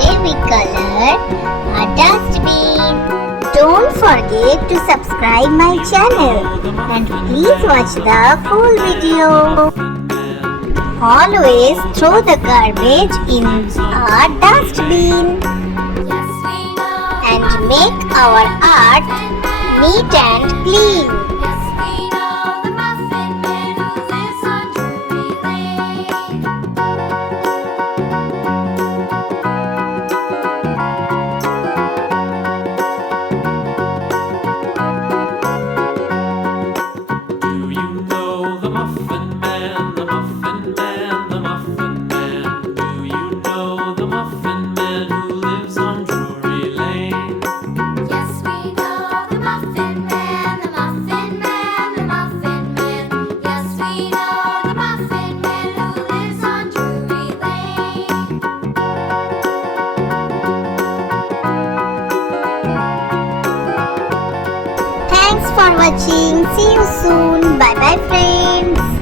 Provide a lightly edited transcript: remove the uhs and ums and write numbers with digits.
Today we color a dustbin. Don't forget to subscribe my channel and please watch the full video. Always throw the garbage in a dustbin and make our art neat and clean. Thanks for watching. See you soon. Bye bye friends.